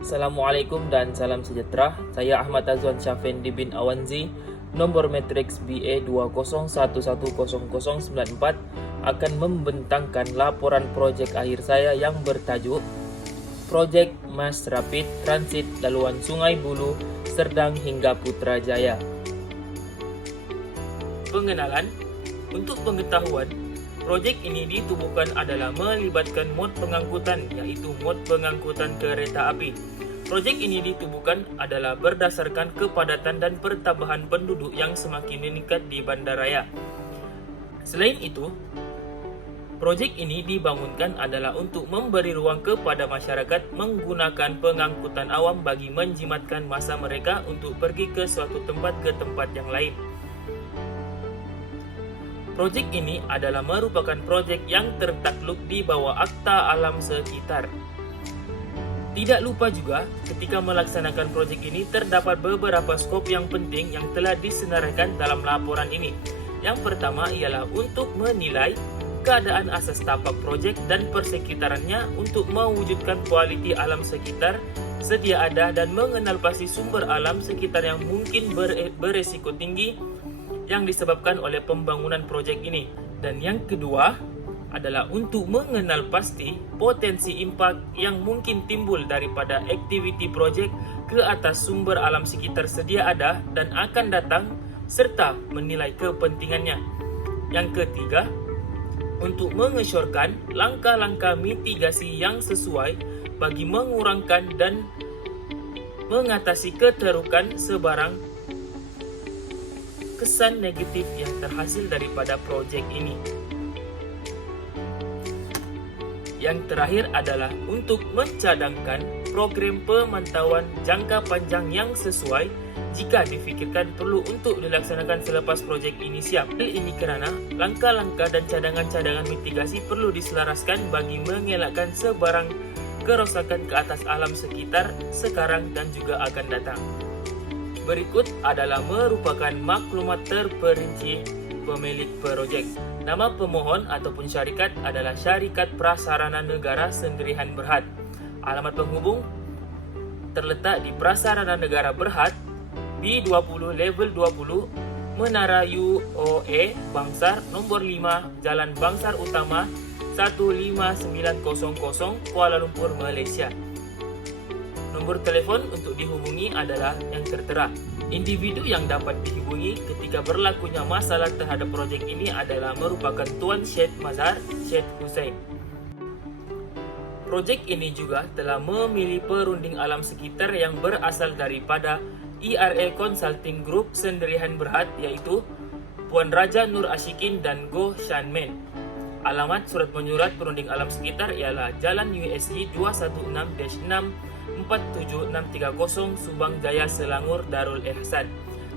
Assalamualaikum dan salam sejahtera. Saya Ahmad Azwan Syafendi bin Awanzi, nomor matriks BA 201100094 akan membentangkan laporan projek akhir saya yang bertajuk Projek Mass Rapid Transit Laluan Sungai Bulu, Serdang hingga Putrajaya. Pengenalan. Untuk pengetahuan, projek ini ditubuhkan adalah melibatkan mod pengangkutan, yaitu mod pengangkutan kereta api. Projek ini ditubuhkan adalah berdasarkan kepadatan dan pertambahan penduduk yang semakin meningkat di bandaraya. Selain itu, projek ini dibangunkan adalah untuk memberi ruang kepada masyarakat menggunakan pengangkutan awam bagi menjimatkan masa mereka untuk pergi ke suatu tempat ke tempat yang lain. Projek ini adalah merupakan projek yang tertakluk di bawah Akta Alam Sekitar. Tidak lupa juga, ketika melaksanakan projek ini terdapat beberapa skop yang penting yang telah disenaraikan dalam laporan ini. Yang pertama ialah untuk menilai keadaan asas tapak projek dan persekitarannya untuk mewujudkan kualiti alam sekitar sedia ada dan mengenal pasti sumber alam sekitar yang mungkin beresiko tinggi yang disebabkan oleh pembangunan projek ini. Dan yang kedua adalah untuk mengenal pasti potensi impak yang mungkin timbul daripada aktiviti projek ke atas sumber alam sekitar sedia ada dan akan datang serta menilai kepentingannya. Yang ketiga, untuk mengesyorkan langkah-langkah mitigasi yang sesuai bagi mengurangkan dan mengatasi keterukan sebarang kesan negatif yang terhasil daripada projek ini. Yang terakhir adalah untuk mencadangkan program pemantauan jangka panjang yang sesuai jika difikirkan perlu untuk dilaksanakan selepas projek ini siap. Hal ini kerana langkah-langkah dan cadangan-cadangan mitigasi perlu diselaraskan bagi mengelakkan sebarang kerosakan ke atas alam sekitar sekarang dan juga akan datang. Berikut adalah merupakan maklumat terperinci pemilik projek. Nama pemohon ataupun syarikat adalah Syarikat Prasarana Negara Sendirian Berhad. Alamat penghubung terletak di Prasarana Negara Berhad, B20 Level 20, Menara UOA Bangsar, nombor 5, Jalan Bangsar Utama 15900, Kuala Lumpur, Malaysia. Nomor telefon untuk dihubungi adalah yang tertera. Individu yang dapat dihubungi ketika berlakunya masalah terhadap projek ini adalah merupakan Tuan Syed Mazhar Syed Hussein. Projek ini juga telah memilih perunding alam sekitar yang berasal daripada ERA Consulting Group Sendirian Berhad, iaitu Puan Raja Nur Ashikin dan Goh Shan Men. Alamat surat menyurat perunding alam sekitar ialah Jalan USG 216-6 47630 Subang Jaya, Selangor, Darul Ihsan.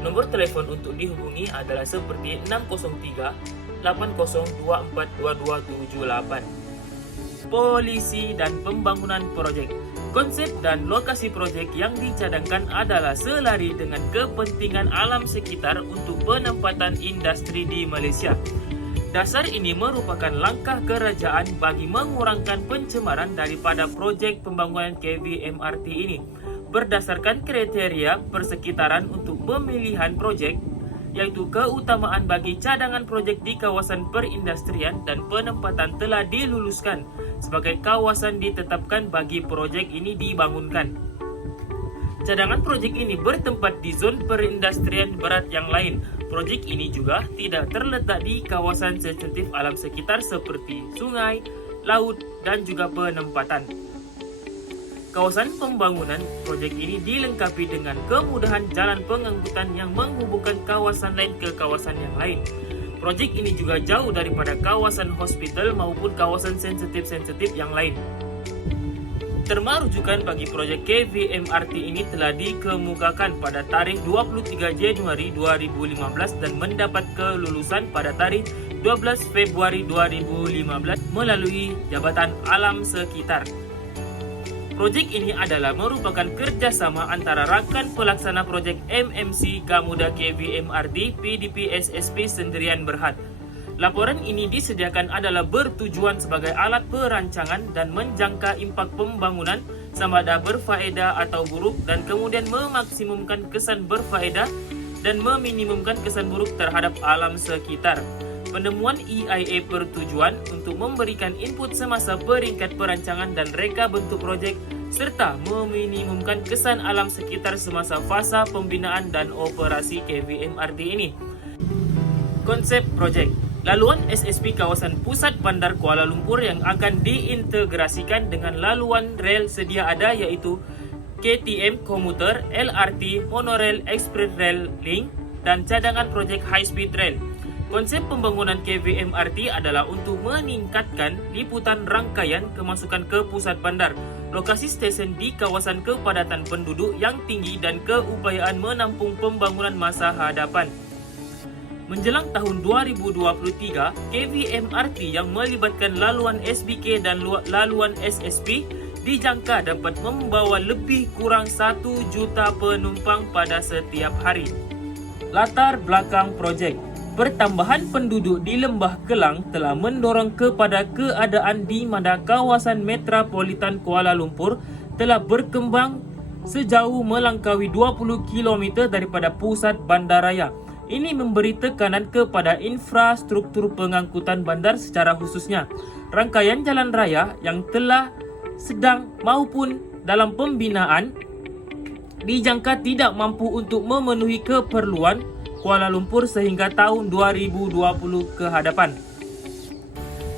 Nomor telefon untuk dihubungi adalah seperti 603 80242278. Polisi dan pembangunan projek. Konsep dan lokasi projek yang dicadangkan adalah selari dengan kepentingan alam sekitar untuk penempatan industri di Malaysia. Dasar ini merupakan langkah kerajaan bagi mengurangkan pencemaran daripada projek pembangunan KV-MRT ini. Berdasarkan kriteria persekitaran untuk pemilihan projek, yaitu keutamaan bagi cadangan projek di kawasan perindustrian dan penempatan telah diluluskan sebagai kawasan ditetapkan bagi projek ini dibangunkan. Cadangan projek ini bertempat di zon perindustrian berat yang lain. Projek ini juga tidak terletak di kawasan sensitif alam sekitar seperti sungai, laut dan juga penempatan. Kawasan pembangunan projek ini dilengkapi dengan kemudahan jalan pengangkutan yang menghubungkan kawasan lain ke kawasan yang lain. Projek ini juga jauh daripada kawasan hospital maupun kawasan sensitif-sensitif yang lain. Terma rujukan bagi projek KV-MRT ini telah dikemukakan pada tarikh 23 Januari 2015 dan mendapat kelulusan pada tarikh 12 Februari 2015 melalui Jabatan Alam Sekitar. Projek ini adalah merupakan kerjasama antara rakan pelaksana projek MMC Gamuda KV-MRT PDP SSP Sendirian Berhad. Laporan ini disediakan adalah bertujuan sebagai alat perancangan dan menjangka impak pembangunan sama ada berfaedah atau buruk, dan kemudian memaksimumkan kesan berfaedah dan meminimumkan kesan buruk terhadap alam sekitar. Penemuan EIA bertujuan untuk memberikan input semasa peringkat perancangan dan reka bentuk projek serta meminimumkan kesan alam sekitar semasa fasa pembinaan dan operasi KVMRT ini. Konsep projek: laluan SSP kawasan pusat bandar Kuala Lumpur yang akan diintegrasikan dengan laluan rel sedia ada iaitu KTM komuter, LRT, monorail, express rail link dan cadangan projek high speed rail. Konsep pembangunan KVMRT adalah untuk meningkatkan liputan rangkaian kemasukan ke pusat bandar, lokasi stesen di kawasan kepadatan penduduk yang tinggi dan keupayaan menampung pembangunan masa hadapan. Menjelang tahun 2023, KVMRT yang melibatkan laluan SBK dan laluan SSP dijangka dapat membawa lebih kurang 1 juta penumpang pada setiap hari. Latar belakang projek: pertambahan penduduk di Lembah Kelang telah mendorong kepada keadaan di mana kawasan metropolitan Kuala Lumpur telah berkembang sejauh melangkaui 20 km daripada pusat bandaraya. Ini memberi tekanan kepada infrastruktur pengangkutan bandar secara khususnya rangkaian jalan raya yang telah sedang maupun dalam pembinaan dijangka tidak mampu untuk memenuhi keperluan Kuala Lumpur sehingga tahun 2020 ke hadapan.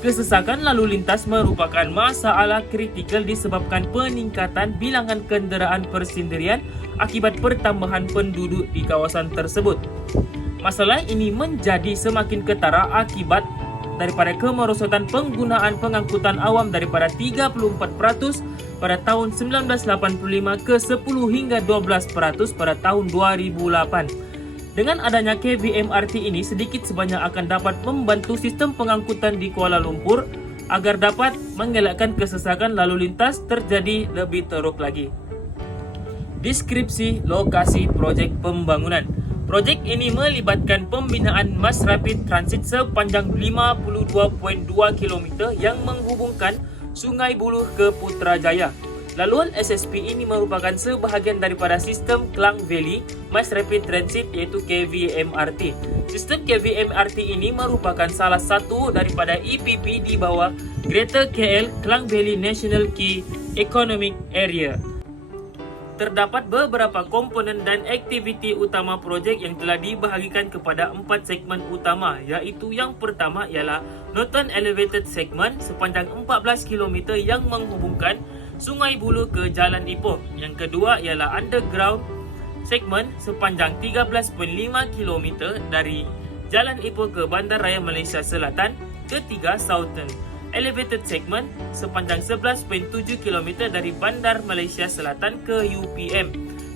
Kesesakan lalu lintas merupakan masalah kritikal disebabkan peningkatan bilangan kenderaan persendirian akibat pertambahan penduduk di kawasan tersebut. Masalah ini menjadi semakin ketara akibat daripada kemerosotan penggunaan pengangkutan awam daripada 34% pada tahun 1985 ke 10 hingga 12% pada tahun 2008. Dengan adanya KVMRT ini sedikit sebanyak akan dapat membantu sistem pengangkutan di Kuala Lumpur agar dapat mengelakkan kesesakan lalu lintas terjadi lebih teruk lagi. Deskripsi lokasi projek pembangunan. Projek ini melibatkan pembinaan Mass Rapid Transit sepanjang 52.2 km yang menghubungkan Sungai Buloh ke Putrajaya. Laluan SSP ini merupakan sebahagian daripada sistem Klang Valley Mass Rapid Transit iaitu KVMRT. Sistem KVMRT ini merupakan salah satu daripada EPP di bawah Greater KL Klang Valley National Key Economic Area. Terdapat beberapa komponen dan aktiviti utama projek yang telah dibahagikan kepada 4 segmen utama, iaitu yang pertama ialah Northern Elevated Segment sepanjang 14 km yang menghubungkan Sungai Buloh ke Jalan Ipoh. Yang kedua ialah Underground Segment sepanjang 13.5 km dari Jalan Ipoh ke Bandaraya Malaysia Selatan. Ketiga, Southern Elevated Segment sepanjang 11.7 km dari Bandar Malaysia Selatan ke UPM.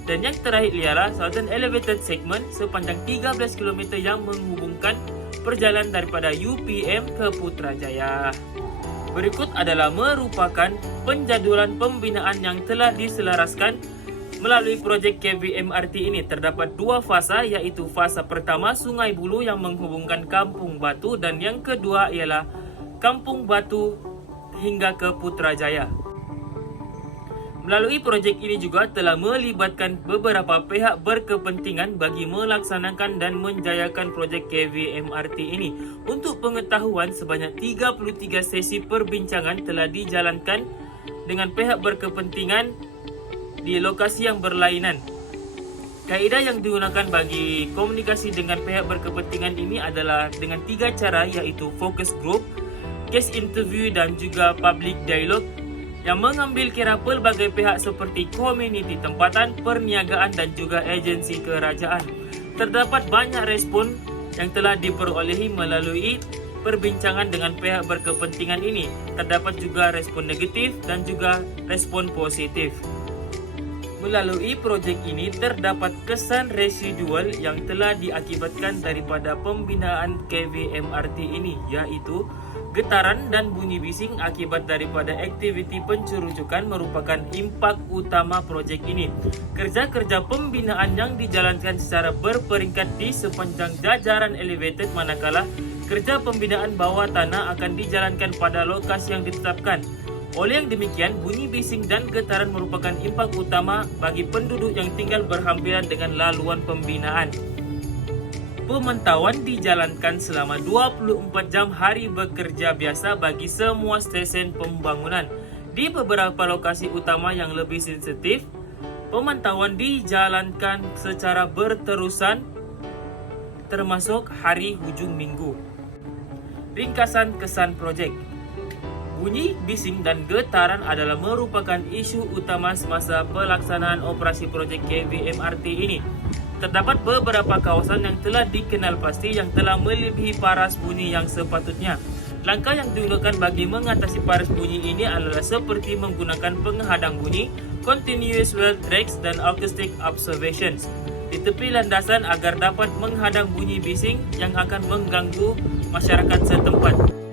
Dan yang terakhir ialah Southern Elevated Segment sepanjang 13 km yang menghubungkan perjalanan daripada UPM ke Putrajaya. Berikut adalah merupakan penjadualan pembinaan yang telah diselaraskan melalui projek KVMRT ini. Terdapat 2 fasa, iaitu fasa pertama Sungai Buloh yang menghubungkan Kampung Batu dan yang kedua ialah Kampung Batu hingga ke Putrajaya. Melalui projek ini juga telah melibatkan beberapa pihak berkepentingan bagi melaksanakan dan menjayakan projek KVMRT ini. Untuk pengetahuan, sebanyak 33 sesi perbincangan telah dijalankan dengan pihak berkepentingan di lokasi yang berlainan. Kaedah yang digunakan bagi komunikasi dengan pihak berkepentingan ini adalah dengan 3 cara, iaitu focus group, case interview dan juga public dialogue yang mengambil kira pelbagai pihak seperti komuniti tempatan, perniagaan dan juga agensi kerajaan. Terdapat banyak respon yang telah diperolehi melalui perbincangan dengan pihak berkepentingan ini. Terdapat juga respon negatif dan juga respon positif. Melalui projek ini terdapat kesan residual yang telah diakibatkan daripada pembinaan KVMRT ini, iaitu getaran dan bunyi bising akibat daripada aktiviti pencerucukan merupakan impak utama projek ini. Kerja-kerja pembinaan yang dijalankan secara berperingkat di sepanjang jajaran elevated, manakala kerja pembinaan bawah tanah akan dijalankan pada lokasi yang ditetapkan. Oleh yang demikian, bunyi bising dan getaran merupakan impak utama bagi penduduk yang tinggal berhampiran dengan laluan pembinaan. Pemantauan dijalankan selama 24 jam hari bekerja biasa bagi semua stesen pembangunan. Di beberapa lokasi utama yang lebih sensitif, pemantauan dijalankan secara berterusan termasuk hari hujung minggu. Ringkasan kesan projek. Bunyi, bising, dan getaran adalah merupakan isu utama semasa pelaksanaan operasi proyek KVMRT ini. Terdapat beberapa kawasan yang telah dikenal pasti yang telah melebihi paras bunyi yang sepatutnya. Langkah yang digunakan bagi mengatasi paras bunyi ini adalah seperti menggunakan penghadang bunyi, continuous well tracks, dan acoustic observations di tepi landasan agar dapat menghadang bunyi bising yang akan mengganggu masyarakat setempat.